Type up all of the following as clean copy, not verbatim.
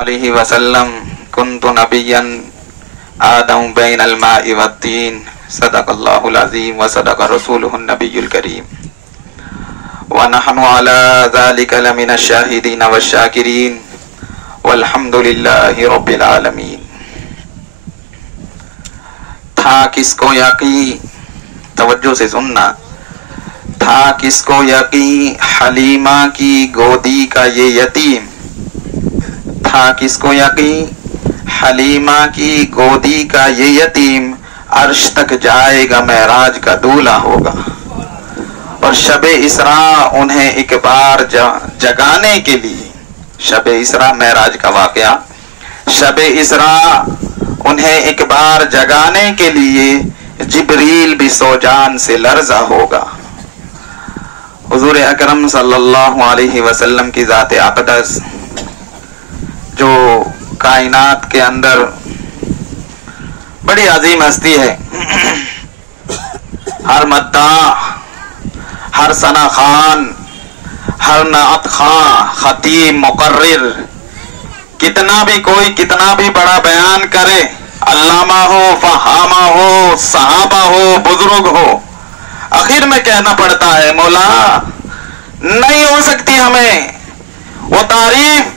علیہ وسلم کنت نبیا آدم بین الماء والطین صدق اللہ العظیم وصدق رسولہ النبی الکریم ونحن علی ذلک لمن الشاہدین والشاکرین والحمد للہ رب العالمین۔ تھا کس کو یقین، توجہ سے سننا، تھا کس کو یقین حلیمہ کی گودی کا یہ یتیم، تھا کس کو یقین حلیمہ کی گودی کا یہ یتیم عرش تک جائے گا معراج کا دولہا ہوگا، اور شب اسراء انہیں ایک بار جگانے کے لیے، شب اسراء معراج کا واقعہ، شب اسراء انہیں ایک بار جگانے کے لیے جبریل بھی سوجان سے لرزہ ہوگا۔ حضور اکرم صلی اللہ علیہ وسلم کی ذات اقدس جو کائنات کے اندر بڑی عظیم ہستی ہے، ہر مداح، ہر ثنا خان، ہر نعت خان، خطیب، مقرر، کتنا بھی کوئی کتنا بھی بڑا بیان کرے، علامہ ہو، فہامہ ہو، صحابہ ہو، بزرگ ہو، آخر میں کہنا پڑتا ہے مولا نہیں ہو سکتی ہمیں وہ تعریف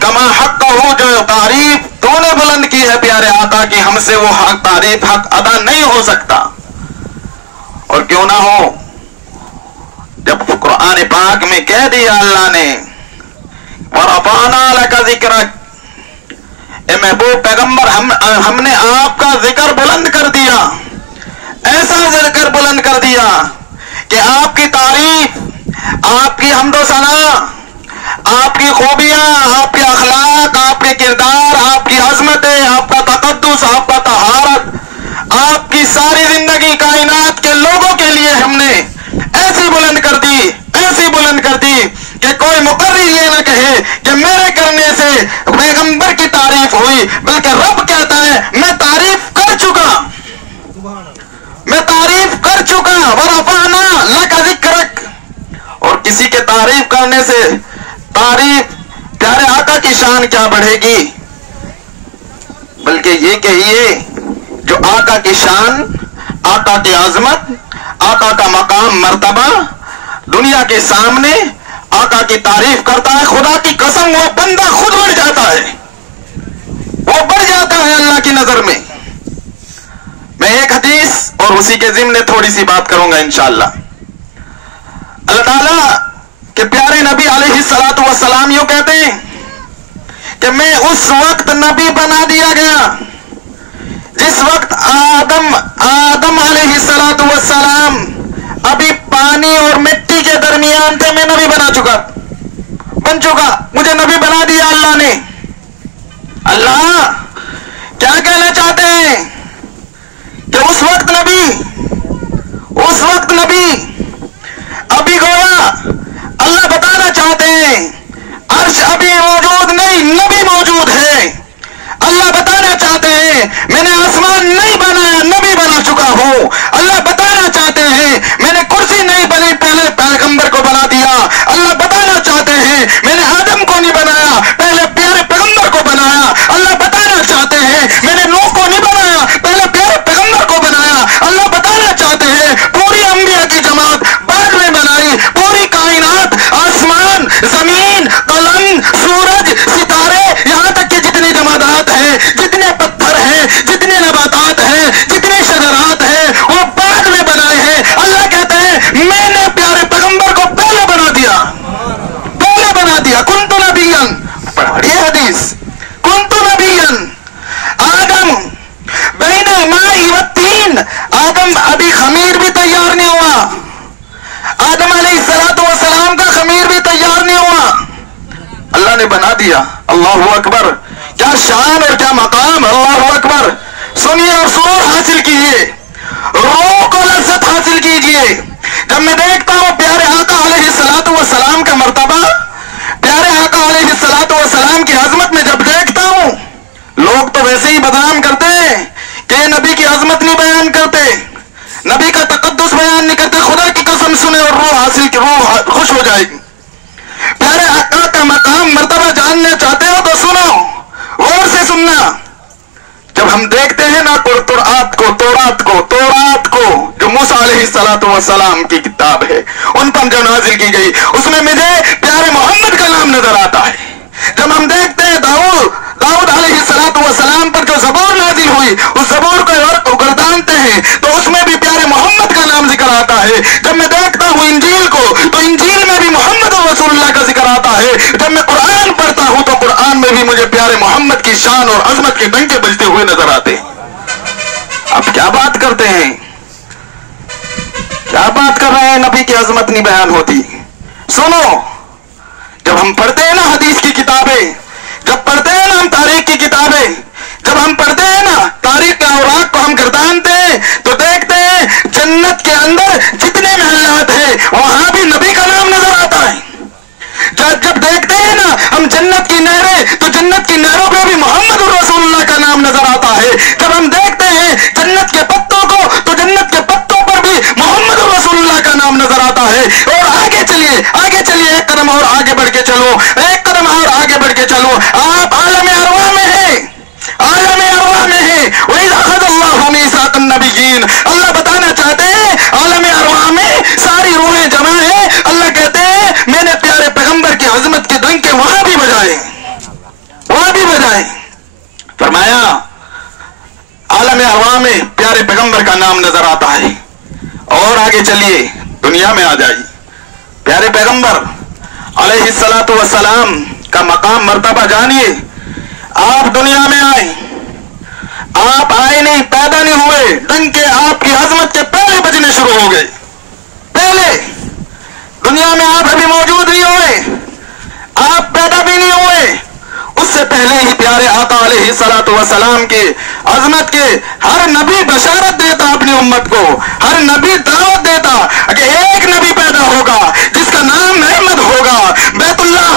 کما حق ہو، جو تعریف تو نے بلند کی ہے پیارے آقا کی، ہم سے وہ حق تعریف حق ادا نہیں ہو سکتا۔ اور کیوں نہ ہو، جب قرآن پاک میں کہہ دیا اللہ نے وَرَفَعْنَا لَكَ ذِكْرَكَ، اے محبوب پیغمبر ہم نے آپ کا ذکر بلند کر دیا، ایسا ذکر بلند کر دیا کہ آپ کی تعریف، آپ کی حمد و ثنا، آپ کی خوبیاں، آپ کے اخلاق، آپ کے کردار، آپ کی عظمتیں، آپ کا تقدس، آپ کا طہارت، آپ کی ساری زندگی کائنات کے لوگوں کے لیے ہم نے ایسی بلند کر دی، ایسی بلند کر دی کہ کوئی مقرر یہ نہ کہے کہ میرے کرنے سے پیغمبر کی تعریف ہوئی، بلکہ رب کہتا ہے میں تعریف کر چکا، میں تعریف کر چکا۔ وَرَفَعْنَا لَكَ ذِكْرَكَ، اور کسی کے تعریف کرنے سے تعریف پیارے آقا کی شان کیا بڑھے گی، بلکہ یہ کہیے جو آقا کی شان، آقا کی عظمت، آقا کا مقام مرتبہ دنیا کے سامنے آقا کی تعریف کرتا ہے، خدا کی قسم وہ بندہ خود بڑھ جاتا ہے، وہ بڑھ جاتا ہے اللہ کی نظر میں۔ میں ایک حدیث اور اسی کے ضمن تھوڑی سی بات کروں گا انشاءاللہ۔ اللہ تعالیٰ کہ پیارے نبی علیہ الصلوۃ والسلام یوں کہتے ہیں کہ میں اس وقت نبی بنا دیا گیا جس وقت آدم علیہ الصلوۃ والسلام ابھی پانی اور مٹی کے درمیان تھے، میں نبی بن چکا، مجھے نبی بنا دیا اللہ نے۔ اللہ کیا کہنا چاہتے ہیں کہ اس وقت نبی ابھی گویا اللہ بتانا چاہتے ہیں عرش ابھی موجود نہیں، نبی موجود ہے۔ اللہ بتانا چاہتے ہیں میں نے آسمان نہیں بنایا، نبی بنا چکا ہوں۔ اللہ بتانا چاہتے ہیں میں نے کرسی نہیں بنی، پہلے پیغمبر کو بنا دیا۔ اللہ بتانا چاہتے ہیں میں نے آدم کو نہیں بنایا، پہلے پیارے پیغمبر کو بنایا۔ اللہ بتانا چاہتے ہیں میں نے نوح کو نہیں بنایا، پہلے پیارے پیغمبر کو بنایا۔ اللہ بتانا چاہتے ہیں پوری انبیاء کی جماعت بعد میں بنائی، پوری کائنات، آسمان، زمین، قلم، سورج، ستارے، یہاں تک کہ جتنی جمادات ہیں، جتنے پتھر ہیں، جتنے نباتات ہیں، جتنے شجرات ہیں، وہ بعد میں بنائے ہیں۔ اللہ کہتے ہیں میں نے پیارے پیغمبر کو پہلے بنا دیا، پہلے بنا دیا۔ کنت نبیا، یہ حدیث، کنت نبیا آدم بین الماء والطین، آدم ابھی خمیر بھی تیار نہیں ہوا، آدم علیہ السلام کا خمیر بھی تیار نہیں ہوا، اللہ نے بنا دیا۔ اللہ اکبر، کیا شان اور کیا مقام، اللہ اکبر۔ سنیے اور سرور حاصل کیجیے، روح کو لذت حاصل کیجیے۔ جب میں دیکھتا ہوں پیارے آقا علیہ السلام کا مرتبہ، پیارے آقا علیہ السلام کی عظمت میں جب دیکھتا ہوں، لوگ تو ویسے ہی بدنام کرتے ہیں کہ نبی کی عظمت نہیں بیان کرتے، نبی کا تقدس بیان نہیں کرتے۔ خدا کی قسم سنے اور روح خوش ہو جائے گی۔ پیارے آقا کا مقام مرتبہ جاننا چاہتے ہو تو سنو، अलैहिस्सलाम की किताब है, उन पर जो नाजिल की गई, उसमें मुझे प्यारे मोहम्मद का नाम नजर आता है। जब हम देखते हैं दाऊद अलैहिस्सलाम पर जो ज़बूर नाजिल हुई, उस ज़बूर को गर्दानते हैं तो उसमें भी प्यारे मोहम्मद का नाम जिक्र आता है। जब मैं देखता हूँ इंजील को, तो इंजील में भी मोहम्मद रसूलुल्लाह का जिक्र आता है। जब मैं कुरान पढ़ता हूँ तो कुरान में भी मुझे प्यारे मोहम्मद की शान और अजमत के डंके बजते हुए नजर आते हैं। अब क्या बात करते हैं, क्या बात कर रहे हैं, नबी की अजमत नहीं बयान होती। सुनो, जब हम पढ़ते हैं ना हदीस की किताबें, जब पढ़ते हैं ना हम तारीख की किताबें, जब हम पढ़ते हैं ना तारीख के औराक को हम गर्दानते हैं, तो देखते हैं जन्नत के अंदर जितने महलात हैं वहां भी नबी का नाम नजर आता है। जब देखते हैं ना हम जन्नत की नहरें, तो जन्नत की नहरों पे भी मोहम्मद रसूलुल्लाह का नाम नजर आता है। जब हम देखते हैं जन्नत के पत्तों को, तो जन्नत के पत्तों पर भी मोहम्मद रसूलुल्लाह का नाम नजर आता है। और आगे चलिए, एक कदम और आगे बढ़ के चलो, एक कदम और आगे बढ़ के चलो। आप आलम अरवाह में हैं, आलम अरवाह में हैं। वही अख़ज़ल्लाहु मीसाक़न नबिय्यीन, अल्लाह बताना चाहते हैं आलम अरवाह में सारी रूहें जमा है। अल्लाह कहते हैं मैंने प्यारे पैगंबर की अजमत के डंके वहां भी बजाए, वहां भी बजाए। फरमाया आलम अरवाह में प्यारे पैगंबर का नाम नजर आता है। और आगे चलिए, दुनिया में आ जाइए, प्यारे पैगंबर अलैहिस्सलातु वस्सलाम का मकाम मर्तबा जानिए। आप दुनिया में आए, आप आए नहीं, पैदा नहीं हुए, डंके आपकी अजमत के पहले बजने शुरू हो गए। पहले दुनिया में आप अभी मौजूद नहीं हुए, आप पैदा भी नहीं हुए, उससे पहले ही प्यारे आका अलैहिस्सलातु वस्सलाम की अजमत के हर नबी बशारत देता अपनी उम्मत को, हर नबी दावत देता कि एक नबी पैदा होगा जिसका नाम अहमद होगा, बैतुल्लाह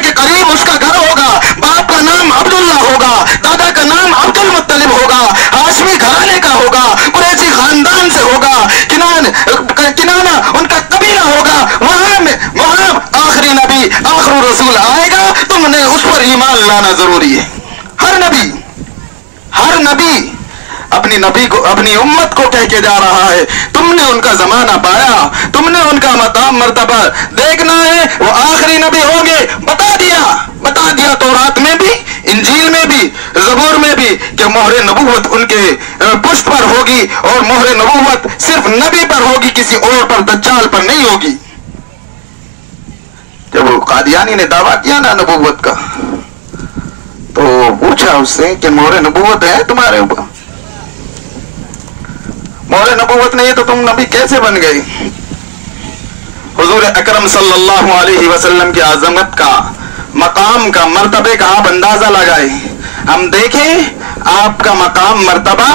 के करीब उसका घर होगा, बाप का नाम अब्दुल्लाह होगा, दादा का नाम अब्दुल मुत्तलिब होगा, हाशमी घराने का होगा, कुरैशी खानदान से होगा, किनाना उनका कबीला होगा। वहां आखिरी नबी, आखिरी रसूल आएगा, तुमने उस पर ईमान लाना जरूरी है। हर नबी अपनी नबी को, अपनी उम्मत को कह के जा रहा है तुमने उनका जमाना पाया, तुमने उनका मकाम मर्तबा देखना है, वो आखिरी नबी होंगे। बता दिया तौरात में भी, इंजील में भी, ज़बूर में भी कि मोहरे नबूवत उनके पुष्प पर होगी, और मोहरे नबूवत सिर्फ नबी पर होगी, किसी और पर, दज्जाल पर नहीं होगी। जब वो कादियानी ने दावा किया ना नबूवत का, तो पूछा उससे कि मोहरे नबूवत है तुम्हारे ऊपर? मोहरे नबूवत नहीं है तो तुम नबी कैसे बन गए? हुजूर अकरम सल्लल्लाहु अलैहि वसल्लम की आज़मत का, मकाम का, मर्तबे का आप अंदाजा लगाए। हम देखें आपका मकाम मर्तबा,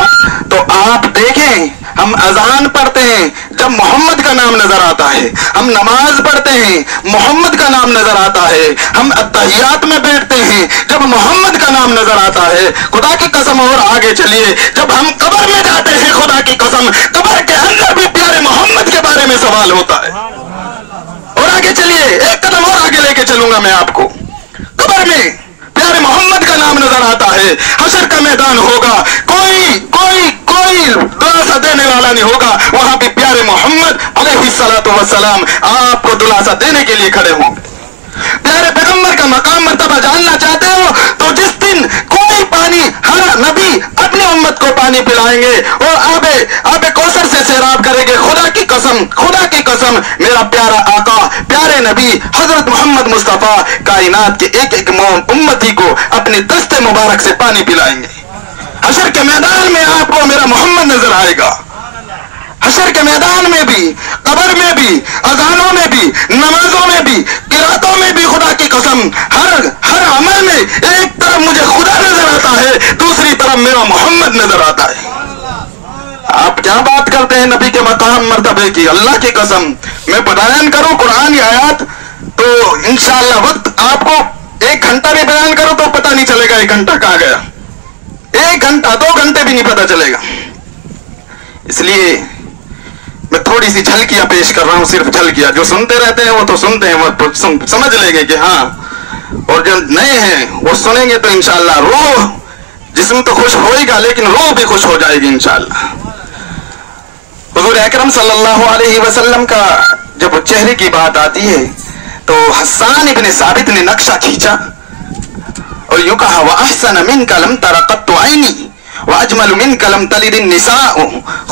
तो आप देखें हम अजान पढ़ते हैं जब मोहम्मद का नाम नजर आता है, हम नमाज पढ़ते हैं मोहम्मद का नाम नजर आता है, हम अत्तहियात में बैठते हैं जब मोहम्मद का नाम नजर आता है। खुदा की कसम, और आगे चलिए, जब हम कब्र में जाते हैं, खुदा की कसम, कब्र के अंदर भी प्यारे मोहम्मद के बारे में सवाल होता है। और आगे चलिए, एक कदम और आगे लेके चलूंगा मैं आपको। कब्र में प्यारे मोहम्मद का नाम नजर आता है, हशर का मैदान होगा, कोई दुलासा देने वाला नहीं होगा, वहां भी प्यारे मोहम्मद अलैहिस्सलातु वस्सलाम आपको दुलासा देने के लिए खड़े होंगे। प्यारे पैगंबर का मकाम मर्तबा जानना चाहते हो, तो जिस दिन कोई पानी, हर नबी अपनी उम्मत को पानी पिलाएंगे और आबे कौसर से सैराब करेंगे। खुदा की कसम, मेरा प्यारा आका, प्यारे नबी हजरत मोहम्मद मुस्तफा कायनात के एक उम्मती को अपने दस्ते मुबारक से पानी पिलाएंगे। हशर के मैदान में आपको मेरा मोहम्मद नजर आएगा। हशर के मैदान में भी, कब्र में भी, अजानों में भी, नमाजों में भी, किरातों में भी, खुदा की कसम, हर अमल में एक तरफ मुझे खुदा नजर आता है, दूसरी तरफ मेरा मोहम्मद नजर आता है। आप क्या बात करते हैं नबी के मकाम मर्तबे की? अल्लाह की कसम, मैं बयान करूं कुरान की आयत तो इंशाअल्लाह वक्त आपको 1 घंटा भी बयान करो तो पता नहीं चलेगा 1 घंटा कहां गया, 1 घंटा 2 घंटे भी नहीं पता चलेगा। इसलिए मैं थोड़ी सी झलकियां पेश कर रहा हूं, सिर्फ झलकियां। जो सुनते रहते हैं वो तो सुनते हैं, वो समझ लेंगे कि हाँ, और जो नए हैं वो सुनेंगे तो इंशाअल्लाह रूह, जिस्म तो खुश होएगा लेकिन रूह भी खुश हो जाएगी इंशाअल्लाह। حضور اکرم صلی اللہ علیہ وسلم کا جب چہرے کی بات آتی ہے تو حسان ابن ثابت نے نقشہ کھینچا اور یوں کہا وَأَحْسَنَ مِنْكَ لَمْ تَرَ قَطُّ عَيْنِي وَأَجْمَلُ مِنْكَ لَمْ تَلِدِ النِّسَاءُ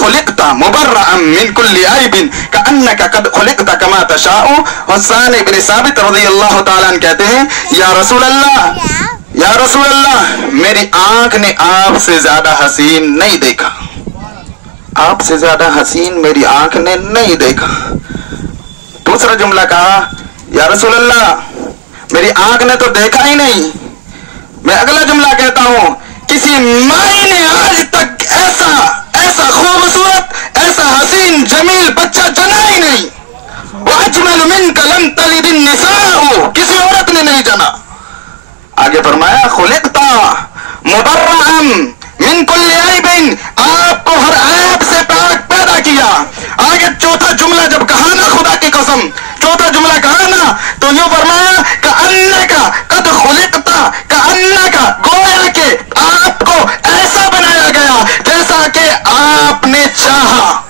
خُلِقْتَ مُبَرَّأً مِنْ كُلِّ عَيْبٍ كَأَنَّكَ قَدْ خُلِقْتَ كَمَا تَشَاءُ. حسان ابن ثابت رضی اللہ تعالیٰ عنہ کہتے ہیں یا رسول اللہ میری آنکھ نے آپ سے زیادہ حسین نہیں دیکھا، آپ سے زیادہ حسین میری آنکھ نے نہیں دیکھا. دوسرا جملہ کہا یا رسول اللہ میری آنکھ نے تو دیکھا ہی نہیں. میں اگلا جملہ کہتا ہوں کسی مائی نے آج تک ایسا خوبصورت ایسا حسین جمیل بچہ جنا ہی نہیں. وَأَجْمَلُ مِنْكَ لَمْ تَلِدِ النِّسَاءُ کسی عورت نے نہیں جنا. آگے فرمایا خُلِقْتَ مُبَرَّأً مِنْ كُلِّ عَيْبٍ آپ کو ہر عیب سے پاک پیدا کیا. آگے چوتھا جملہ جب کہا نا خدا کی قسم چوتھا جملہ کہا نا تو یوں فرمایا كَأَنَّكَ قَدْ خُلِقْتَ كَأَنَّكَ گویا کہ آپ کو ایسا بنایا گیا جیسا کہ آپ نے چاہا.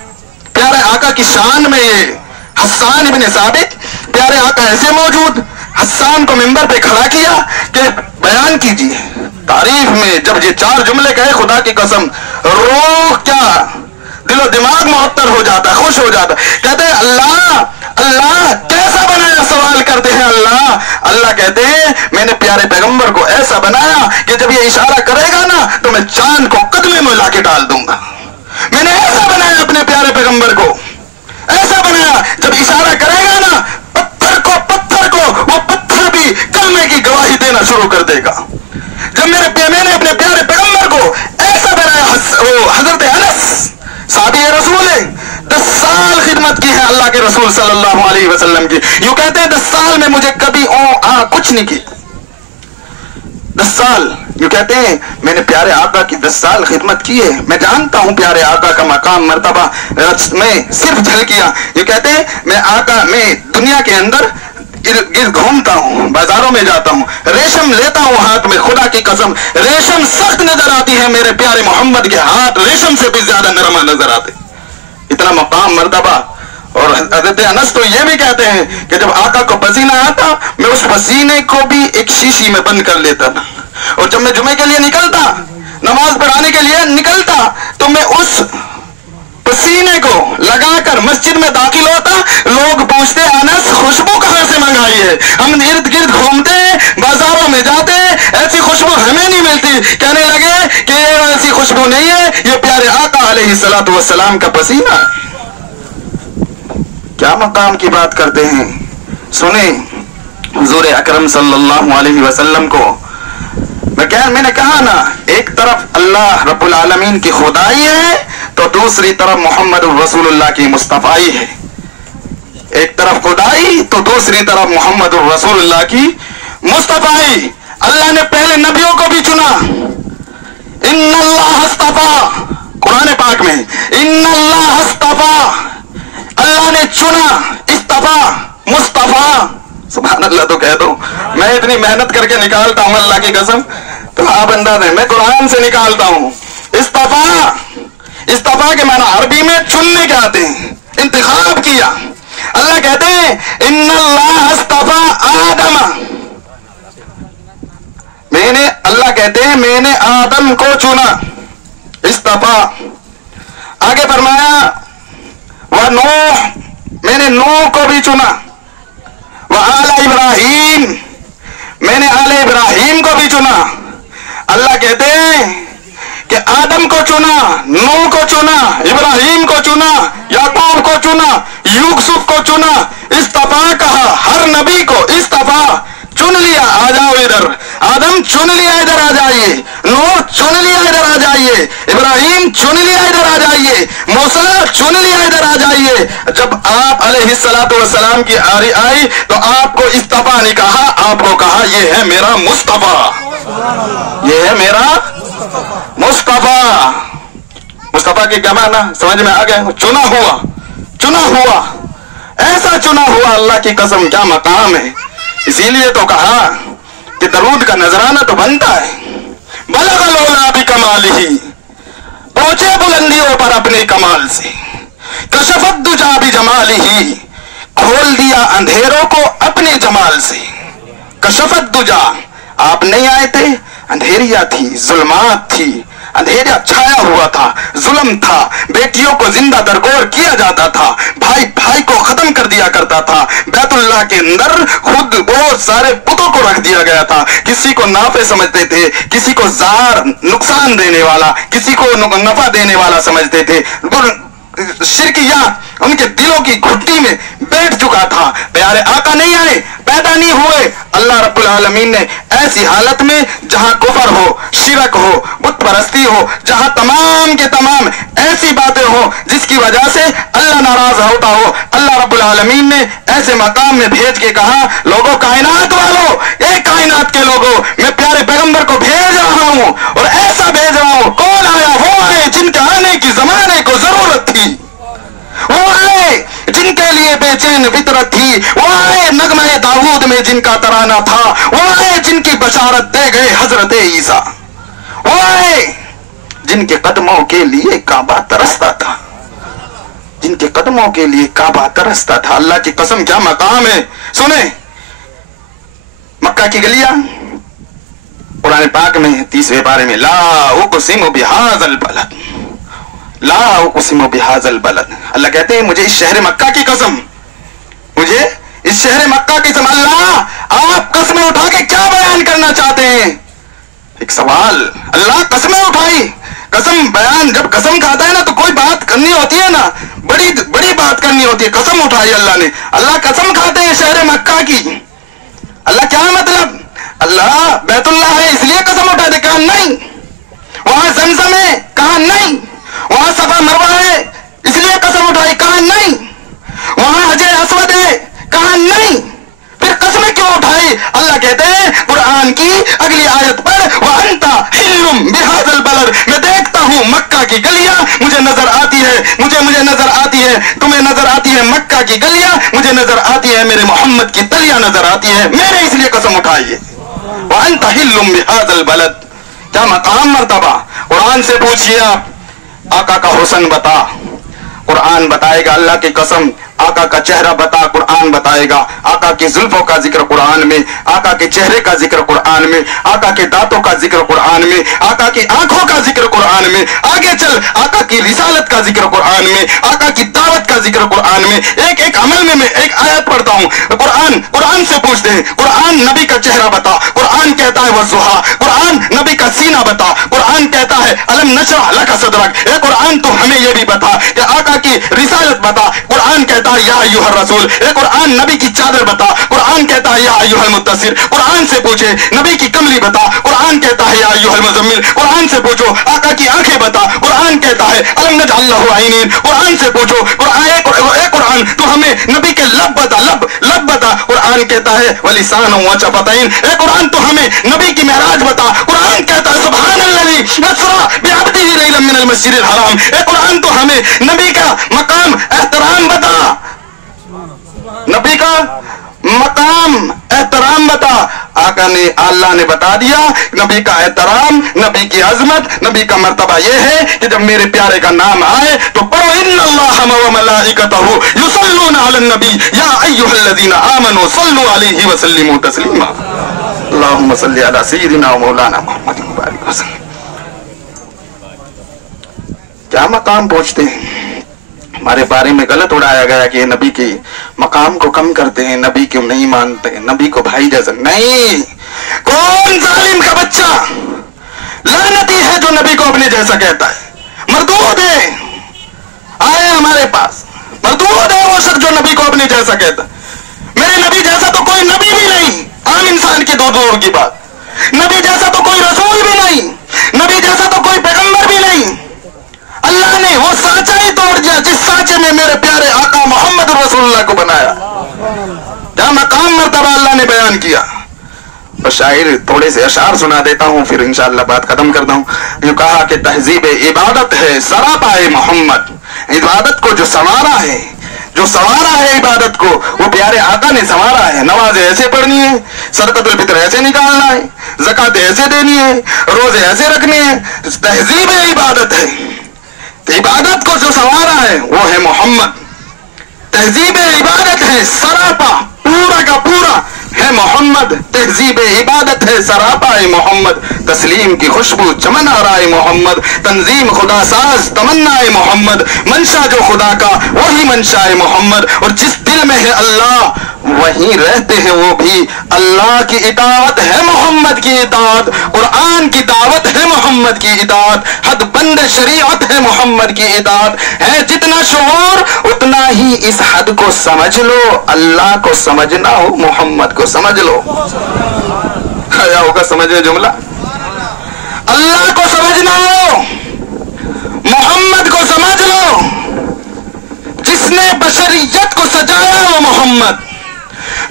پیارے آقا کی شان میں یہ حسان ابن ثابت پیارے آقا ایسے موجود حسان کو ممبر پہ کھڑا کیا کہ بیان کیجیے تعریف میں. جب یہ چار جملے کہے خدا کی قسم روح کیا دل و دماغ معطر ہو جاتا خوش ہو جاتا. کہتے ہیں اللہ کیسا بنایا سوال کرتے ہیں اللہ کہتے ہیں میں نے پیارے پیغمبر کو ایسا بنایا کہ جب یہ اشارہ کرے گا نا تو میں چاند کو قدمے میں لا کے ڈال دوں گا. میں نے ایسا بنایا اپنے پیارے پیغمبر کو ایسا بنایا جب اشارہ کرے گا نا پتھر کو وہ پتھر بھی کلمے کی گواہی دینا شروع کر دے گا. جب میں نے اپنے پیارے پیغمبر کو ایسا بنایا حضرت انس صحابی رسول 10 سال خدمت کی ہے اللہ کے رسول صلی اللہ علیہ وسلم کی. یوں کہتے ہیں 10 سال میں مجھے کبھی کچھ نہیں کی. 10 سال یوں کہتے ہیں میں نے پیارے آقا کی 10 سال خدمت کی ہے. میں جانتا ہوں پیارے آقا کا مقام مرتبہ میں صرف جھلکیاں. یوں کہتے ہیں میں دنیا کے اندر گرد گھومتا ہوں بازاروں میں جاتا ہوں ریشم لیتا ہوں ہاتھ میں. خدا کی قسم ریشم سخت نظر آتی ہے میرے پیارے محمد کے ہاتھ ریشم سے بھی زیادہ نرم نظر آتے. اتنا مقام مرتبہ. اور حضرت انس تو یہ بھی کہتے ہیں کہ جب آقا کو پسینہ آتا میں اس پسینے کو بھی ایک شیشی میں بند کر لیتا تھا اور جب میں جمعے کے لیے نکلتا نماز پڑھانے کے لیے نکلتا تو میں اس پسینے کو لگا کر مسجد میں داخل ہوتا. لوگ پوچھتے انس خوشبو کہاں سے منگائی ہے؟ ہم ارد گرد گھومتے بازاروں میں جاتے ایسی خوشبو ہمیں نہیں ملتی. کہنے لگے کہ یہ ایسی خوشبو نہیں ہے یہ پیارے آقا علیہ الصلوۃ والسلام کا پسینہ ہے. کیا مقام کی بات کرتے ہیں. سنیں حضور اکرم صلی اللہ علیہ وسلم کو میں نے کہا نا ایک طرف اللہ رب العالمین کی خدائی ہے تو دوسری طرف محمد الرسول اللہ کی مصطفائی ہے. ایک طرف خدائی تو دوسری طرف محمد الرسول اللہ کی مصطفائی. اللہ نے پہلے نبیوں کو بھی چنا. ان اللہ اصطفیٰ قرآن پاک میں ان اللہ اصطفیٰ اللہ نے چنا اصطفیٰ مصطفیٰ. سبحان اللہ تو کہہ دو. میں اتنی محنت کر کے نکالتا ہوں اللہ کی قسم تو آپ انداز ہے میں قرآن سے نکالتا ہوں. اصطفیٰ کے معنی عربی میں چننے کے آتے ہیں انتخاب کیا. اللہ کہتے ہیں ان اللہ اصطفیٰ آدم اللہ کہتے ہیں میں نے آدم کو چنا اصطفیٰ. آگے فرمایا وہ نوح میں نے نوح کو بھی چنا. وہ آل ابراہیم میں نے آل ابراہیم کو بھی چنا. اللہ کہتے ہیں کہ آدم کو چنا نوح کو چنا ابراہیم کو چنا یعقوب کو چنا یوسف کو چنا. اصطفیٰ کہا ہر نبی کو اصطفیٰ چن لیا آ جاؤ ادھر. آدم چن لیا ادھر آ جائیے. نوح چن لیا ادھر آ جائیے. ابراہیم چن لیا ادھر آ جائیے. موسیٰ چن لیا ادھر آ جائیے. جب آپ علیہ الصلوۃ والسلام کی آری آئی تو آپ کو اصطفیٰ نہیں کہا آپ کو کہا یہ ہے میرا مصطفیٰ یہ ہے میرا مصطفیٰ. مصطفیٰ کی کیا معنی سمجھ میں آ گئے. چنا ہوا ایسا چنا ہوا اللہ کی قسم کیا مقام ہے. اسی لیے تو کہا کہ درود کا نذرانہ تو بنتا ہے. بلغ العلا بکمالہ پہنچے بلندیوں پر اپنے کمال سے. दुजा बिजमालिही, खोल दिया अंधेरों को अपने जमाल से। कशफत दुजा, आप नहीं आए थे, अंधेरिया थी, जुल्मात थी, अंधेरा छाया हुआ था, जुल्म था, बेटियों को जिंदा दरगोर किया जाता था, भाई भाई को खत्म कर दिया करता था, बैतुल्लाह के अंदर खुद बहुत सारे पुतों को रख दिया गया था, किसी को नाफे समझते थे, किसी को जार नुकसान देने वाला, किसी को नफा देने वाला समझते थे। शिरकिया उनके दिलों की घुट्टी में बैठ चुका था। प्यारे आका नहीं आए, पैदा नहीं हुए। अल्लाह रब्बुल आलमीन ने ऐसी हालत में जहां कुफर हो, शिरक हो, बुत परस्ती हो, जहां तमाम के तमाम ऐसी बातें हो जिसकी वजह से अल्लाह नाराज होता हो, अल्लाह रब्बुल आलमीन ने ऐसे मकाम में भेज के कहा, लोगों कायनात वालों, एक कायनात के लोगों, मैं प्यारे पैगंबर को भेज रहा हूं और ऐसा भेज रहा हूं। कौन आया? वो आए जिनके आने की जमाने को जरूरत थी, वो आए जिनके लिए बेचैन फितरत थी, वो आए नगमे दाऊद में जिनका तराना था, वो आए जिनकी बशारत दे गए हजरत ईसा, वो आए जिनके कदमों के लिए काबा तरसता था, जिनके कदमों के लिए काबा तरसता था। अल्लाह की कसम क्या मकाम है। सुने, मक्का की गलियां कुरान पाक में 30वें पारे में, ला उक़सिमु बिहाज़ल बलद, ला उक़सिमु बिहाज़ल बलद, अल्लाह कहते हैं मुझे इस शहर मक्का की कसम, मुझे इस शहर मक्का की कसम। अल्लाह आप कसमें उठा के क्या बयान करना चाहते हैं? एक सवाल, अल्लाह कसमें उठाई, कसम बयान, जब कसम खाता है ना तो कोई बात करनी होती है ना, बड़ी बड़ी बात करनी होती है। कसम उठाई अल्लाह ने, अल्लाह कसम खाते हैं शहर मक्का की। अल्लाह क्या मतलब? अल्लाह बैतुल्लाह है इसलिए कसम उठा दे? कहा नहीं। वहां ज़मज़म है? कहा नहीं। वहां सफा मरवा है इसलिए कसम उठाई? कहा नहीं। वहां हजर अस्वद है? कहा नहीं। फिर कसमें क्यों उठाई? अल्लाह कहते हैं कुरान की अगली आयत पर, वअंता हिल्लुम बिहाज़ल बलद, मैं देखता हूं मक्का की गलियां मुझे नजर आती है, मुझे नजर आती है, तुम्हें नजर आती है मक्का की गलियां, मुझे नजर आती है मेरे मोहम्मद की तलियां नजर आती है, मैंने इसलिए कसम उठाई है। वअंता हिल्लुम बिहाज़ल बलद, क्या मकाम मर्तबा। कुरान से पूछिए आप, आका का हुस्न बता, कुरान बताएगा। अल्लाह की कसम, आका का चेहरा बता, कुरान बताएगा। आका की जुल्फों का जिक्र कुरान में, आका के चेहरे का जिक्र कुरान में, आका के दांतों का जिक्र कुरान में, आका की आंखों का जिक्र कुरान में। आगे चल, आका की रिसालत का जिक्र कुरान में, आका की दावत का जिक्र कुरान में। एक एक अमल में मैं एक आयत पढ़ता हूँ। कुरान से पूछते हैं, कुरान नबी का चेहरा बता, कुरान कहता है वज़ुहा, कुरान नबी का सीना बता, कुरान कहता है अलम नशरह लका सदरक। ए कुरान तो हमें यह भी बता कि आका की रिसालत बता, कुरान कहता है या अय्युहर रसूल। ए कुरान नबी की चादर बता, कुरान कहता है या अय्युहल मुद्दसिर। कुरान से पूछे नबी की कमली बता, कुरान कहता है या अय्युहल मुज़म्मिल। कुरान से पूछो आका की आंखें बता, कुरान कहता है अलम नजअल लहू ऐनैन। कुरान से पूछो कुरान तो हमें नबी के लब बता, लब बता। कुरान कहता है वलिसान व शफ़तैन। ए कुरान तो हमें नबी की मेराज बता, कुरान कहता है सुब्हानल्लज़ी असरा बिअब्दिही लैलन मिनल मस्जिदिल हराम। ए कुरान तो हमें नबी का मकाम एहतराम बता, नबी का मकाम एहतराम बता। आका ने, अल्लाह ने बता दिया नबी का एहतराम, नबी की अजमत, नबी का मर्तबा यह है कि जब मेरे प्यारे का नाम आए तो पढ़ो इन्नल्लाह व मलाइकतहु युसल्लूना अलन नबी या अय्युहल्लज़ीना आमनू सल्लू अलैहि व सल्लिमू तस्लीमा। अल्लाहुम्मा सल्लि अला सय्यिदिना व मौलाना मुहम्मद मुबारक वसल्लम। क्या मकाम पहुंचते हैं? हमारे बारे में गलत उड़ाया गया कि नबी के मकाम को कम करते हैं, नबी को नहीं मानते, नबी को भाई जैसा नहीं। कौन जालिम का बच्चा लानती है जो नबी को अपने जैसा कहता है? मरदूद है, आए हमारे पास, मरदूद है वो शख्स जो नबी को अपने जैसा कहता है। मेरे नबी जैसा तो कोई नबी भी नहीं, आम इंसान की दूर की बात। नबी जैसा तो कोई रसूल भी नहीं, नबी जैसा तो कोई पैगंबर भी नहीं। अल्लाह ने वो सांचा ही तोड़ दिया जिस सांचे में मेरे प्यारे आका मोहम्मद रसूलुल्लाह को बनाया। क्या मकाम मर्तबा अल्लाह ने बयान किया। और शायर थोड़े से अशार सुना देता हूँ, फिर इंशाअल्लाह बात खत्म करता हूँ। यूं कहा कि तहजीब इबादत है सरापाए मोहम्मद, इबादत को जो संवारा है, जो संवारा है इबादत को, वो प्यारे आका ने संवारा है। नमाज ऐसे पढ़नी है, सदक़तुल फितर ऐसे निकालना है, ज़कात ऐसे देनी है, रोजे ऐसे रखने हैं, तहजीब इबादत है। इबादत को जो संवारा है वो है मोहम्मद। تہذیب عبادت ہے سراپا، پورا کا پورا ہے محمد، تہذیب عبادت ہے سراپا محمد، تسلیم کی خوشبو چمن آرائے محمد، تنظیم خدا ساز تمنا محمد، منشا جو خدا کا وہی منشا محمد، اور جس دل میں ہے اللہ وہیں رہتے ہیں وہ بھی، اللہ کی اطاعت ہے محمد کی اطاعت، قرآن کی دعوت ہے محمد کی اطاعت، حد بند شریعت ہے محمد کی اطاعت، ہے جتنا شعور اتنا ہی اس حد کو سمجھ لو، اللہ کو سمجھنا ہو محمد کو سمجھ لو۔ آیا ہوگا سمجھے جملہ؟ اللہ کو سمجھنا ہو محمد کو سمجھ لو، جس نے بشریت کو سجایا وہ محمد،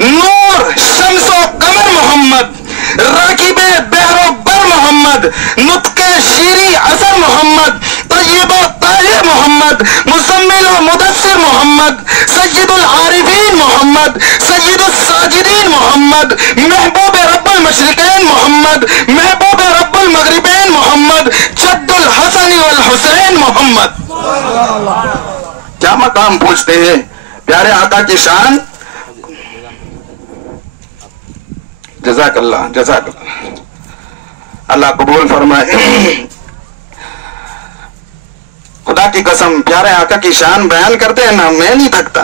نور شمس و قمر محمد، راکب بحر و بر محمد، نطق شیری اثر محمد، طیب و طاہر محمد، مزمل و مدثر محمد، سید العارفین محمد، سید الساجدین محمد، محبوب رب المشرقین محمد، محبوب رب المغربین محمد، جد الحسن والحسین محمد۔ کیا مقام پوچھتے ہیں پیارے آقا کی شان؟ جزاک اللہ، جزاک اللہ، اللہ قبول فرمائے۔ خدا کی قسم پیارے آقا کی شان بیان کرتے ہیں نا، میں نہیں تھکتا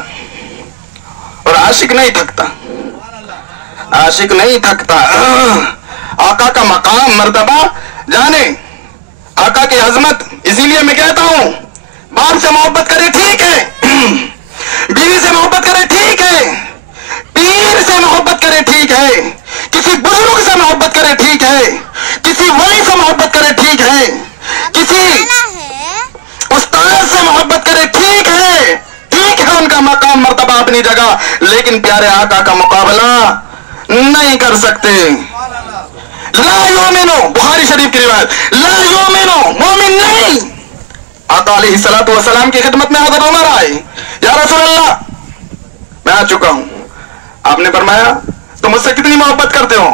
اور عاشق نہیں تھکتا، عاشق نہیں تھکتا۔ آقا کا مقام مرتبہ جانے، آقا کی عظمت، اسی لیے میں کہتا ہوں باپ سے محبت کرے ٹھیک ہے، بیوی سے محبت کرے ٹھیک ہے، پیر سے محبت کرے ٹھیک ہے، کسی بزرگ سے محبت کرے ٹھیک ہے، کسی ولی سے محبت کرے ٹھیک ہے، کسی استاد سے محبت کرے ٹھیک ہے، ٹھیک ہے، ان کا مقام مرتبہ اپنی جگہ، لیکن پیارے آقا کا مقابلہ نہیں کر سکتے۔ لا یومنو، بخاری شریف کی روایت، لا یومنو، مومن نہیں۔ آقا علیہ السلام کی خدمت میں حضرت عمر آئے، یا رسول اللہ میں آ چکا ہوں۔ آپ نے فرمایا تم مجھ سے کتنی محبت کرتے ہو؟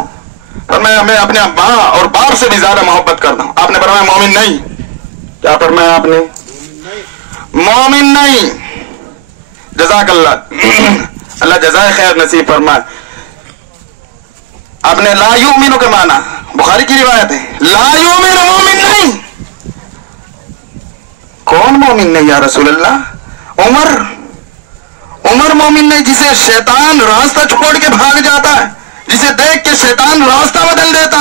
فرمایا میں اپنے ماں اور باپ سے بھی زیادہ محبت کرتا ہوں۔ آپ نے فرمایا مومن نہیں۔ کیا فرمایا آپ نے؟ مومن نہیں۔ جزاک اللہ، اللہ جزائے خیر نصیب فرمائے۔ آپ نے لا یؤمنو کے معنی، بخاری کی روایت ہے، لا یؤمنو، مومن نہیں۔ کون مومن نہیں یا رسول اللہ؟ عمر مومن نہیں، جسے شیطان راستہ چھوڑ کے بھاگ جاتا ہے، جسے دیکھ کے شیطان راستہ بدل دیتا،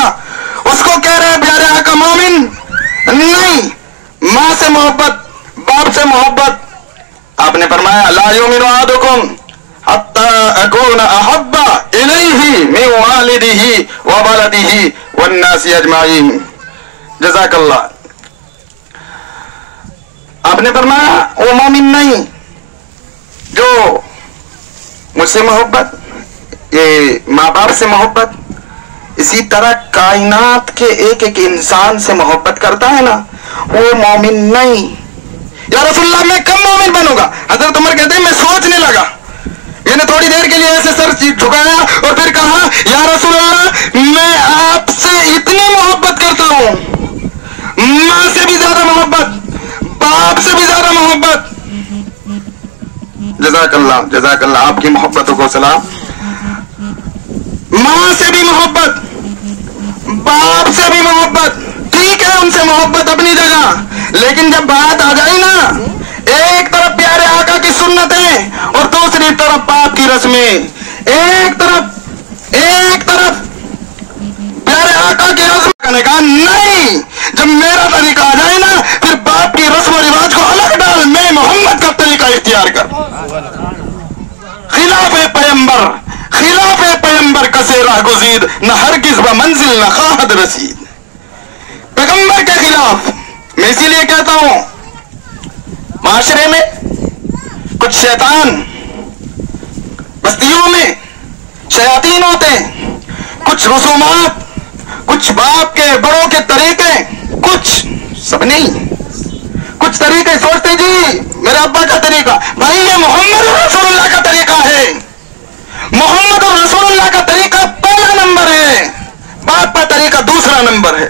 اس کو کہہ رہے ہیں پیارے آقا مومن نہیں۔ ماں سے محبت، باپ سے محبت، آپ نے فرمایا لا یؤمن احدکم حتی اکون احب الیہ من والدہ وولدہ والناس اجمعین۔ جزاک اللہ۔ آپ نے فرمایا وہ مومن نہیں جو مجھ سے محبت، یہ ماں باپ سے محبت، اسی طرح کائنات کے ایک ایک انسان سے محبت کرتا ہے نا، وہ مومن نہیں۔ یا رسول اللہ میں کب مومن بنوں گا؟ حضرت عمر کہتے ہیں میں سوچنے لگا، میں نے تھوڑی دیر کے لیے ایسے سر جھکایا اور پھر کہا یا رسول اللہ میں آپ سے اتنی محبت کرتا ہوں، ماں سے بھی زیادہ محبت، باپ سے بھی زیادہ محبت۔ جزاک اللہ، جزاک اللہ، آپ کی محبتوں کو سلام۔ ماں سے بھی محبت، باپ سے بھی محبت، ٹھیک ہے ان سے محبت اپنی جگہ، لیکن جب بات آ جائے نا ایک طرف پیارے آقا کی سنتیں اور دوسری طرف باپ کی رسمیں، ایک طرف پیارے آقا کی رسم کرنے کا نہیں، جب میرا طریقہ آ جائے نا پھر باپ کی رسم و رواج کو الگ ڈال، میں محمد کا طریقہ اختیار کر۔ خلاف پیمبر کسے راہ گزید، نہ ہرگز بمنزل نہ خواہد رسید۔ پیغمبر کے خلاف میں اسی لیے کہتا ہوں معاشرے میں کچھ شیطان، بستیوں میں شیاطین ہوتے ہیں، کچھ رسومات، کچھ باپ کے بڑوں کے طریقے، کچھ سب نہیں، کچھ طریقے سوچتے جی میرے ابا کا طریقہ، بھائی یہ محمد رسول اللہ کا طریقہ ہے، محمد رسول اللہ کا طریقہ پہلا نمبر ہے، باپ کا طریقہ دوسرا نمبر ہے۔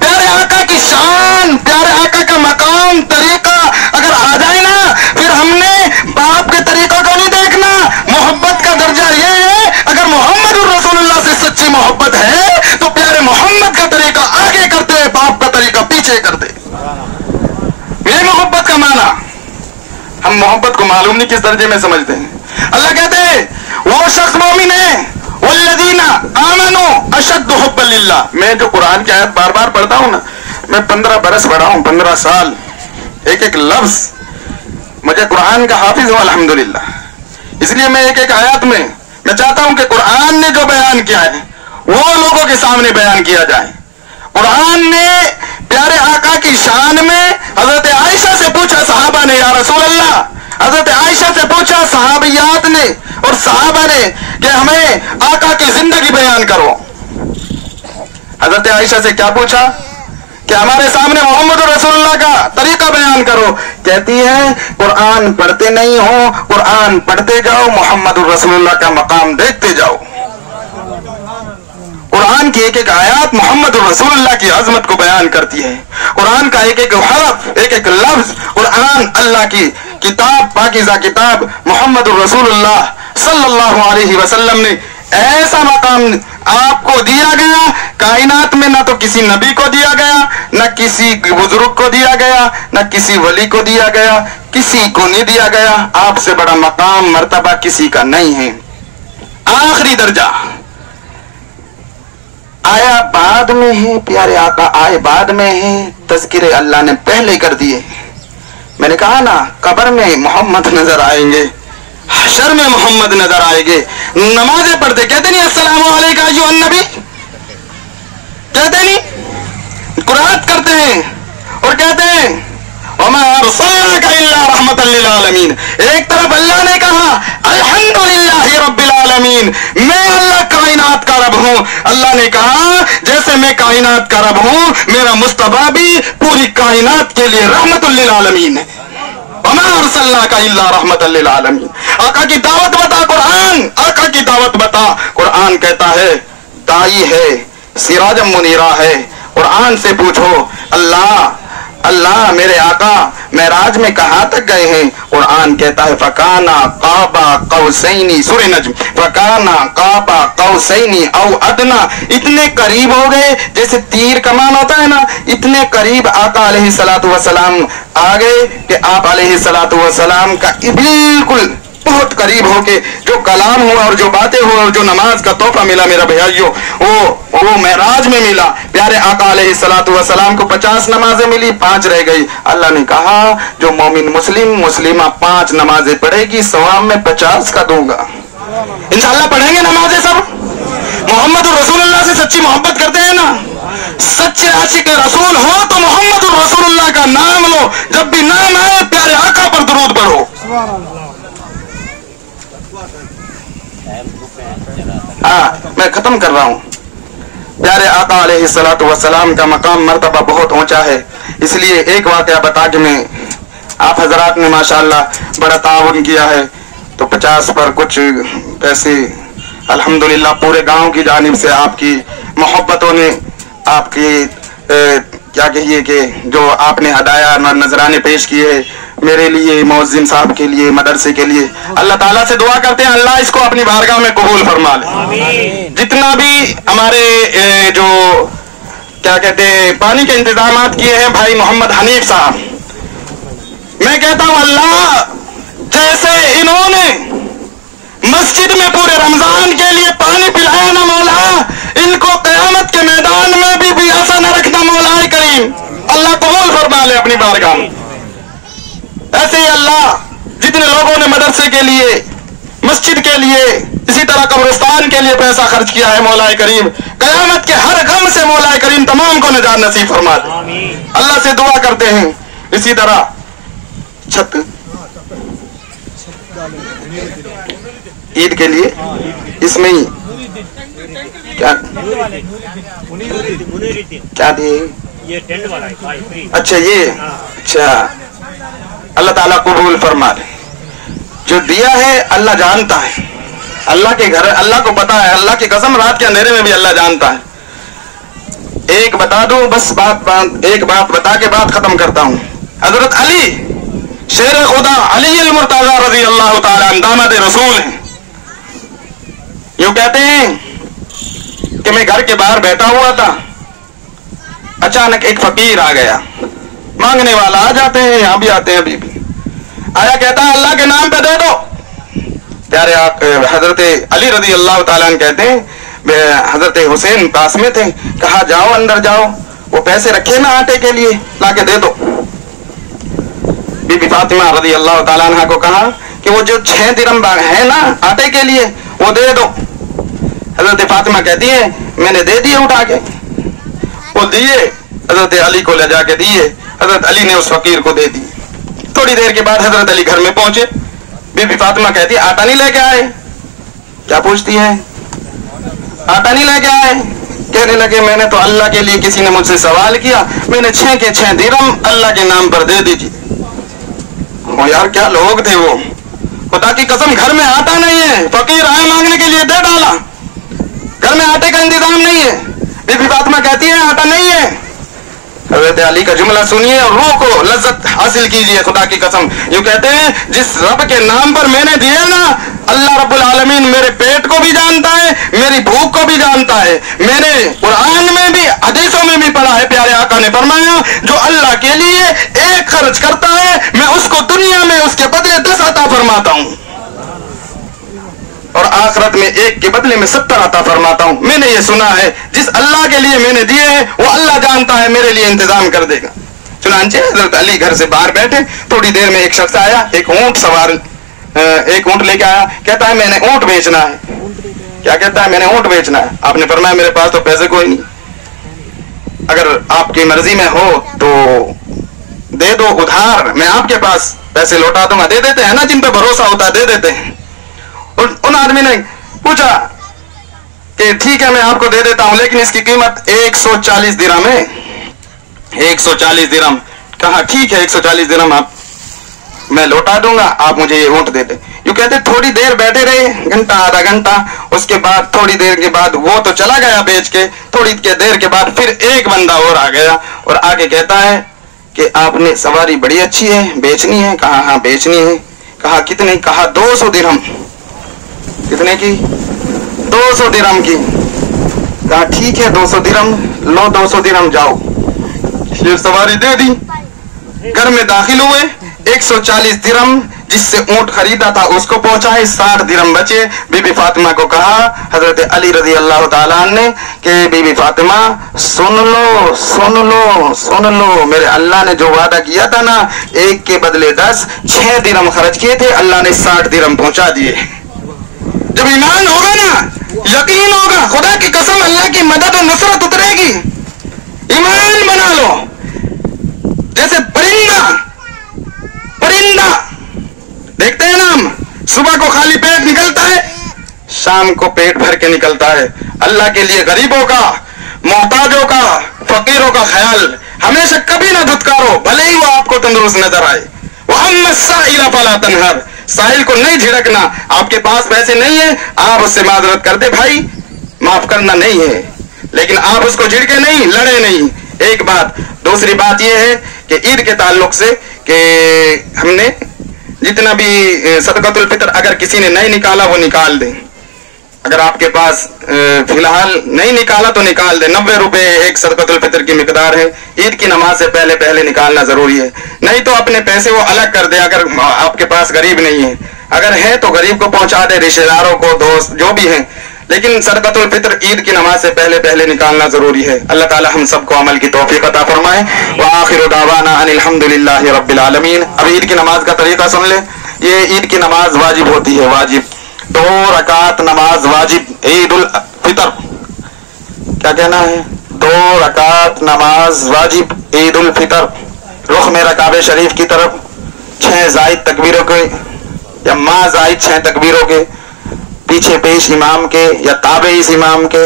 پیارے آقا کی شان، پیارے آقا کا مقام، طریقہ اگر آ جائے نا پھر ہم نے باپ کے طریقہ ہم محبت کو معلوم نہیں کس درجے میں سمجھتے ہیں. اللہ کہتے ہیں وہ شخص مومن ہے والذین آمنوا اشد حبا للہ. میں جو قرآن کی آیت بار بار پڑھتا ہوں نا، میں 15 برس پڑھا ہوں، 15 سال، ایک ایک لفظ مجھے قرآن کا حافظ ہوں الحمدللہ. اس لیے میں ایک ایک آیات میں چاہتا ہوں کہ قرآن نے جو بیان کیا ہے وہ لوگوں کے سامنے بیان کیا جائے. قرآن نے پیارے آقا کی شان میں حضرت عائشہ سے پوچھا صحابہ نے، یا رسول اللہ، حضرت عائشہ سے پوچھا صحابیات نے اور صحابہ نے کہ ہمیں آقا کی زندگی بیان کرو. حضرت عائشہ سے کیا پوچھا کہ ہمارے سامنے محمد رسول اللہ کا طریقہ بیان کرو. کہتی ہے قرآن پڑھتے نہیں ہو، قرآن پڑھتے جاؤ، محمد رسول اللہ کا مقام دیکھتے جاؤ. قرآن کی ایک ایک آیات محمد رسول اللہ کی عظمت کو بیان کرتی ہے. قرآن کا ایک ایک حرف، ایک ایک لفظ، قرآن اللہ کی کتاب، پاکیزہ کتاب محمد رسول اللہ صلی اللہ علیہ وسلم نے ایسا مقام آپ کو دیا گیا. کائنات میں نہ تو کسی نبی کو دیا گیا، نہ کسی بزرگ کو دیا گیا، نہ کسی ولی کو دیا گیا، کسی کو نہیں دیا گیا. آپ سے بڑا مقام مرتبہ کسی کا نہیں ہے. آخری درجہ آیا بعد میں ہے، پیارے آقا آئے بعد میں ہے، تذکرے اللہ نے پہلے کر دیے. میں نے کہا نا قبر میں محمد نظر آئیں گے، حشر میں محمد نظر آئیں گے. نمازیں پڑھتے کہتے نہیں السلام علیکم ایھا النبی، کہتے نہیں، قرات کرتے ہیں اور کہتے ہیں وما ارسلناک الا رحمۃ للعالمین. ایک طرف اللہ نے کہا الحمدللہ رب العالمین، میں اللہ کائنات کا رب ہوں. اللہ نے کہا جیسے میں کائنات کا رب ہوں، میرا مصطفیٰ بھی پوری کائنات کے لیے رحمت للعالمین ہے. وما ارسلناک الا رحمۃ للعالمین. آقا کی دعوت بتا قرآن، آقا کی دعوت بتا. قرآن کہتا ہے دائی ہے، سراج منیرہ ہے. قرآن سے پوچھو اللہ میرے آقا معراج میں کہاں تک گئے ہیں؟ قرآن کہتا ہے فکانا قاب قوسین، سورہ نجم، فکانا قاب قوسین او ادنا. اتنے قریب ہو گئے جیسے تیر کمان ہوتا ہے نا، اتنے قریب آقا علیہ الصلوۃ والسلام آ گئے کہ آپ علیہ الصلوۃ والسلام کا بالکل بہت قریب ہو کے جو کلام ہوا اور جو باتیں ہوئے اور جو نماز کا تحفہ ملا میرا بھائیو، وہ معراج میں ملا. پیارے آقا علیہ الصلوۃ والسلام کو 50 نمازیں ملی، 5 رہ گئی. اللہ نے کہا جو مومن مسلمہ 5 نمازیں پڑھے گی ثواب میں 50 کا دوں گا. انشاءاللہ پڑھیں گے نمازیں سب. محمد رسول اللہ سے سچی محبت کرتے ہیں نا، سچے عاشق رسول ہو تو محمد رسول اللہ کا نام لو. جب بھی نام آئے پیارے آقا پر درود پڑھو. میں ختم کر رہا ہوں. پیارے آقا علیہ الصلوۃ والسلام کا مقام مرتبہ بہت اونچا ہے. اس لیے ایک واقعہ بتا کے میں، آپ حضرات نے ماشاءاللہ بڑا تعاون کیا ہے تو 50 پر کچھ پیسے الحمدللہ پورے گاؤں کی جانب سے آپ کی محبتوں نے، آپ کی کیا کہیے کہ جو آپ نے ہدایہ نذرانے پیش کیے ہیں میرے لیے، مؤذن صاحب کے لیے، مدرسے کے لیے. اللہ تعالیٰ سے دعا کرتے ہیں اللہ اس کو اپنی بارگاہ میں قبول فرما لے. جتنا بھی ہمارے جو کیا کہتے ہیں پانی کے انتظامات کیے ہیں بھائی محمد حنیف صاحب، میں کہتا ہوں اللہ جیسے انہوں نے مسجد میں پورے رمضان کے لیے پانی پلایا نا مولا، ان کو قیامت کے میدان میں بھی ایسا نہ رکھنا مولا کریم. اللہ قبول فرما لے اپنی بارگاہ میں. ایسے ہی اللہ جتنے لوگوں نے مدرسے کے لیے، مسجد کے لیے، اسی طرح قبرستان کے لیے پیسہ خرچ کیا ہے مولا کریم قیامت کے ہر غم سے مولا کریم تمام کو نجات نصیب فرما دے. اللہ سے دعا کرتے ہیں اسی طرح چھت عید کے لیے اس میں ہی کیا دیے؟ اچھا یہ اچھا اللہ تعالیٰ قبول فرما لے. جو دیا ہے اللہ جانتا ہے، اللہ کے گھر اللہ کو پتا ہے. اللہ کی قسم رات کے اندھیرے میں بھی اللہ جانتا ہے. ایک بتا دو بس ایک بات بتا کے بات ختم کرتا ہوں. حضرت علی شیر خدا علی المرتضی رضی اللہ تعالیٰ عنہ داماد رسول ہیں. یوں کہتے ہیں کہ میں گھر کے باہر بیٹھا ہوا تھا، اچانک ایک فقیر آ گیا. مانگنے والا آ جاتے ہیں، یہاں بھی آتے ہیں ابھی بھی. आया, कहता है अल्लाह के नाम पे दे दो। प्यारे हजरत अली रजी अल्लाह ताला अन्हु कहते हैं, हजरत हुसैन पास में थे, कहा जाओ अंदर जाओ, वो पैसे रखे ना आटे के लिए, लाके दे दो। बीबी फातिमा रजी अल्लाह ताला अन्हा को कहा कि वो जो 6 दिरहम है ना आटे के लिए वो दे दो। हजरत फातिमा कहती है मैंने दे दिए उठा के, वो दिए हजरत अली को ले जाके दिए, हजरत अली ने उस फकीर को दे दिए। थोड़ी देर के बाद हजरत अली घर में पहुंचे, बीबी फातिमा कहती है आटा नहीं लेके आए? क्या पूछती है, आटा नहीं लेके आए? कहने लगे मैंने तो अल्लाह के लिए, किसी ने मुझसे सवाल किया, मैंने 6 के 6 दिरहम अल्लाह के नाम पर दे दीजिए। ओ यार क्या लोग थे वो, खुदा की कसम घर में आटा नहीं है, फकीर आए मांगने के लिए दे डाला, घर में आटे का इंतजाम नहीं है। बीबी फातिमा कहती है आटा नहीं है। हजरत अली का जुमला सुनिए और रूह को लज्जत हासिल कीजिए। खुदा की कसम यूं कहते हैं जिस रब के नाम पर मैंने दिए ना, अल्लाह रब्बुल आलमीन मेरे पेट को भी जानता है, मेरी भूख को भी जानता है। मैंने कुरान में भी हदीसों में भी पढ़ा है, प्यारे आका ने फरमाया जो अल्लाह के लिए 1 खर्च करता है मैं उसको दुनिया में उसके बदले 10 अता फरमाता हूं और आखिरत में 1 के बदले में 70 अता फरमाता हूं। मैंने ये सुना है जिस अल्लाह के लिए मैंने दिए हैं वो अल्लाह जानता है मेरे लिए इंतजाम कर देगा। चुनांचे हजरत अली घर से बाहर बैठे, थोड़ी देर में एक शख्स आया, एक ऊंट सवार, एक ऊंट लेके आया, कहता है मैंने ऊंट बेचना है। क्या कहता है, मैंने ऊंट बेचना है। आपने फरमाया मेरे पास तो पैसे कोई नहीं, अगर आपकी मर्जी में हो तो दे दो उधार, मैं आपके पास पैसे लौटा दूंगा। दे देते हैं ना जिन पे भरोसा होता है, दे देते हैं। उन आदमी ने पूछा कि ठीक है मैं आपको दे देता हूं लेकिन इसकी कीमत 140 दिरहम है। 140 दिरहम। कहा ठीक है 140 दिरहम आप मैं लौटा दूंगा, आप मुझे ये ऊंट दे दे। यूं कहते थोड़ी देर बैठे रहे, घंटा आधा घंटा, उसके बाद थोड़ी देर के बाद वो तो चला गया बेच के, थोड़ी देर के बाद फिर एक बंदा और आ गया और आगे कहता है कि आपने सवारी बड़ी अच्छी है, बेचनी है? कहा हाँ बेचनी है। कहा कितने? कहा 200 दिरहम। कितने की? 200 दिरहम की। कहा ठीक है 200 दिरहम लो, 200 दिरहम जाओ। ये सवारी दे दी, घर में दाखिल हुए, 140 दिरहम जिससे ऊंट खरीदा था उसको पहुंचाए, 60 दिरहम बचे। बीबी फातिमा को कहा हजरत अली रजी अल्लाह ताला ने कि बीबी फातिमा सुन लो सुन लो सुन लो, मेरे अल्लाह ने जो वादा किया था ना 1 के बदले 10, 6 दिरहम खर्च किए थे, अल्लाह ने 60 दिरहम पहुंचा दिए। जब ईमान होगा ना, यकीन होगा, खुदा की कसम अल्लाह की मदद और नुसरत उतरेगी। ईमान बना लो। जैसे परिंदा देखते हैं ना हम, सुबह को खाली पेट निकलता है, शाम को पेट भर के निकलता है। अल्लाह के लिए गरीबों का, मोहताजों का, फकीरों का ख्याल हमेशा कभी ना धुतकारो, भले ही वो आपको तंदुरुस्त नजर आए। वअम्मा साइला फला तनहर, साहिल को नहीं झिड़कना। आपके पास पैसे नहीं है, आप उससे माजरत करते भाई माफ करना नहीं है, लेकिन आप उसको झिड़के नहीं, लड़े नहीं। एक बात। दूसरी बात यह है कि ईद के ताल्लुक से कि हमने जितना भी सदकातुल फितर अगर किसी ने नहीं निकाला वो निकाल दें। अगर आपके पास फिलहाल नहीं निकाला तो निकाल दे। 90 रुपए एक सदकातुल फितर की मिकदार है। ईद की नमाज से पहले निकालना जरूरी है, नहीं तो अपने पैसे वो अलग कर दे। अगर आपके पास गरीब नहीं है, अगर है तो गरीब को पहुंचा दे, रिश्तेदारों को, दोस्त जो भी हैं, लेकिन सदकातुल फितर ईद की नमाज से पहले निकालना जरूरी है। अल्लाह ताला हम सबको अमल की तौफीक अता फरमाए। व आखिरु दावाना अनिल हम्दुलिल्लाहि रब्बिल आलमीन। अब ईद की नमाज का तरीका सुन ले। ये ईद की नमाज वाजिब होती है, वाजिब 2 रकात नमाज वाजिब। ईद उल फितर क्या कहना है? 2 रकात नमाज वाजिब ईद उल फितर। रुख मेरा काबे शरीफ की तरफ, 6 जायद तकबीरों के या मा जायद 6 तकबीरों के, पीछे पेश इमाम के या ताबे इस इमाम के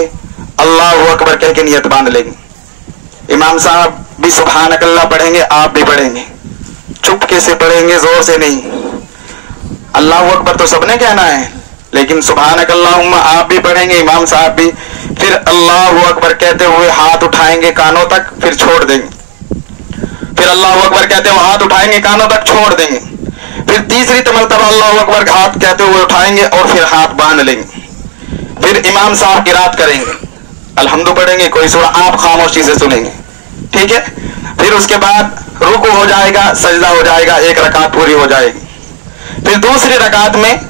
अल्लाहु अकबर कह के नियत बांध लेंगे। इमाम साहब भी सुभानकल्लाह पढ़ेंगे, आप भी पढ़ेंगे, चुपके से पढ़ेंगे, जोर से नहीं। अल्लाहु अकबर तो सबने कहना है, लेकिन सुभानकल्लाहुम्मा आप भी पढ़ेंगे, इमाम साहब भी। फिर अल्लाहु अकबर कहते हुए हाथ उठाएंगे कानों तक, फिर छोड़ देंगे। फिर अल्लाहु अकबर कहते हुए हाथ उठाएंगे कानों तक, छोड़ देंगे। फिर तीसरी मरतबा अल्लाहु अकबर हाथ कहते हुए उठाएंगे और फिर हाथ बांध लेंगे। फिर इमाम साहब किरात करेंगे, अलहम्दु पढ़ेंगे, कोई सूरा आप खामोशी से सुनेंगे, ठीक है। फिर उसके बाद रुकू हो जाएगा, सजदा हो जाएगा, 1 रकात पूरी हो जाएगी। फिर दूसरी रकात में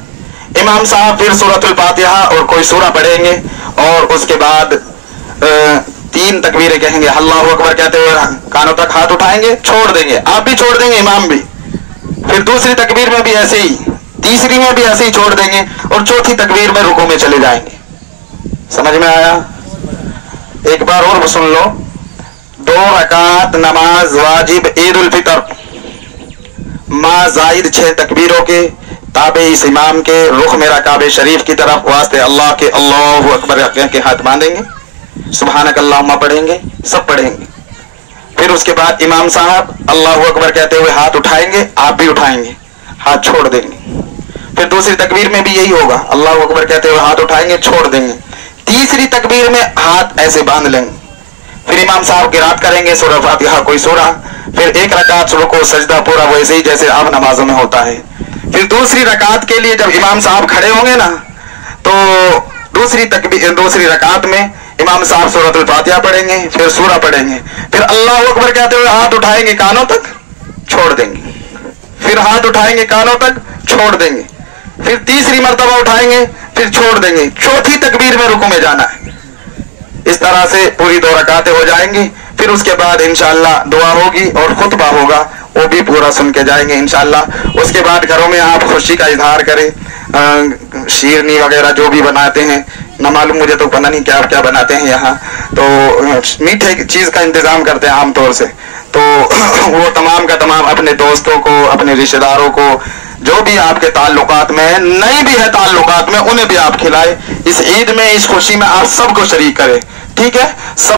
इमाम साहब फिर सूरतुल फातिहा और कोई सूरा पढ़ेंगे और उसके बाद 3 तकबीरें कहेंगे, अल्लाहु अकबर कहते हुए कानों तक हाथ उठाएंगे, छोड़ देंगे, आप भी छोड़ देंगे, इमाम भी। फिर दूसरी तकबीर में भी ऐसे ही, तीसरी में भी ऐसे ही छोड़ देंगे और चौथी तकबीर में रुकू में चले जाएंगे। समझ में आया? एक बार और सुन लो। 2 रकात नमाज वाजिब ईद उल फितर मा जायद 6 तकबीरों के ताबे इस इमाम के रुख मेरा काबे शरीफ की तरफ वास्ते अल्लाह के अल्लाहु अकबर के हाथ बांधेंगे, सुभानक अल्लाहुम्मा पढ़ेंगे, सब पढ़ेंगे। फिर उसके बाद इमाम साहब अल्लाहु अकबर कहते हुए हाथ उठाएंगे, आप भी उठाएंगे, हाथ छोड़ देंगे। फिर दूसरी तकबीर में भी यही होगा, अल्लाहु अकबर कहते हुए हाथ उठाएंगे, छोड़ देंगे। तीसरी तकबीर में हाथ ऐसे बांध लेंगे। फिर इमाम साहब किरात करेंगे सूरह फातिहा कोई सूरा, फिर 1 रकात रुको सजदा पूरा वैसे ही जैसे आम नमाजों में होता है। फिर दूसरी रकात के लिए जब इमाम साहब खड़े होंगे ना, तो दूसरी रकात में इमाम साहब सूरतुल फातिहा पढ़ेंगे, फिर सूरा पढ़ेंगे, फिर अल्लाहु अकबर कहते हुए हाथ उठाएंगे, कानों तक छोड़ देंगे, फिर हाथ उठाएंगे, कानों तक छोड़ देंगे, फिर तीसरी मर्तबा उठाएंगे, फिर छोड़ देंगे, चौथी तकबीर में रुकू में जाना है। इस तरह से पूरी 2 रकातें हो जाएंगी। फिर उसके बाद इंशाअल्लाह दुआ होगी और खुतबा होगा, वो भी पूरा सुन के जाएंगे इंशाअल्लाह। उसके बाद घरों में आप खुशी का इजहार करें, शीरनी वगैरह जो भी बनाते हैं, ना मालूम मुझे तो पता नहीं क्या क्या बनाते हैं यहाँ, तो मीठे चीज का इंतजाम करते हैं आमतौर से, तो वो तमाम का तमाम अपने दोस्तों को, अपने रिश्तेदारों को, जो भी आपके ताल्लुकात में है, नहीं भी है ताल्लुकात में, उन्हें भी आप खिलाए। इस ईद में, इस खुशी में आप सबको शरीक करें, ठीक है? सब